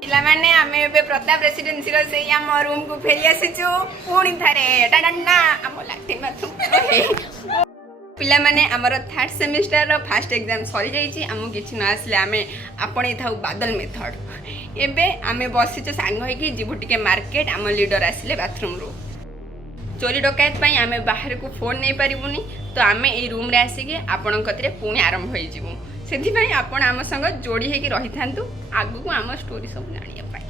ପିଲାମାନେ ଆମେ ଏବେ ପ୍ରତାପ ରେସିଡେନ୍ସିର ସେଇ ଆମ ରୁମକୁ ଫେରି ଆସିଛୁ ପୁଣି ଥରେ ଆମ ଲାଟ୍ରିନ୍ ବାଥରୁମ୍। ପିଲାମାନେ ଆମର ଥାର୍ଡ ସେମିଷ୍ଟରର ଫାଷ୍ଟ ଏକ୍ଜାମ ସରିଯାଇଛି। ଆମକୁ କିଛି ନ ଆସିଲେ ଆମେ ଆପଣେଇ ଥାଉ ବାଦଲ ମେଥଡ଼। ଏବେ ଆମେ ବସିଛୁ ସାଙ୍ଗ ହେଇକି ଯିବୁ ଟିକେ ମାର୍କେଟ। ଆମ ଲିଡର ଆସିଲେ ବାଥରୁମରୁ। ଚୋରି ଡକାୟତ ପାଇଁ ଆମେ ବାହାରକୁ ଫୋନ୍ ନେଇପାରିବୁନି, ତ ଆମେ ଏଇ ରୁମ୍ରେ ଆସିକି ଆପଣଙ୍କ କତିରେ ପୁଣି ଆରମ୍ଭ ହେଇଯିବୁ। ସେଥିପାଇଁ ଆପଣ ଆମ ସଙ୍ଗ ଯୋଡ଼ି ହେଇକି ରହିଥାନ୍ତୁ ଆଗକୁ ଆମ ଷ୍ଟୋରି ସବୁ ଜାଣିବା ପାଇଁ।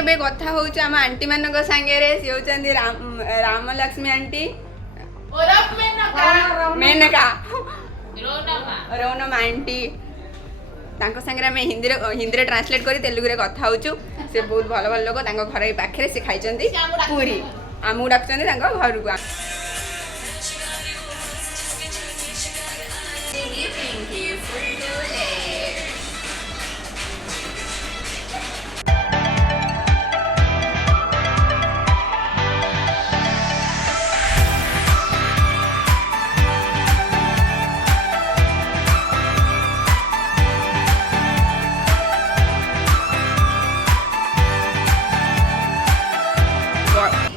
ଏବେ କଥା ହଉଛି ଆମ ଆଣ୍ଟି ମାନଙ୍କ ସାଙ୍ଗରେ। ସେ ହଉଛନ୍ତି ରାମଲକ୍ଷ୍ମୀ ଆଣ୍ଟି, मेनका, रौनमा आंटी। तांको संगे आम हिंदी ट्रांसलेट करी तेलुगु रे कथा होचु। से बहुत भल भल लोक तांको घर पाखे से खाई पूरी आमको डाकुचंदी घर को।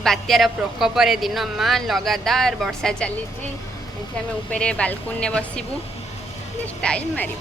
बात्यार प्रकोपर दिन मान लगातार वर्षा चली। आम ऊपर बालकुनी बसबू स्टाइल मारू।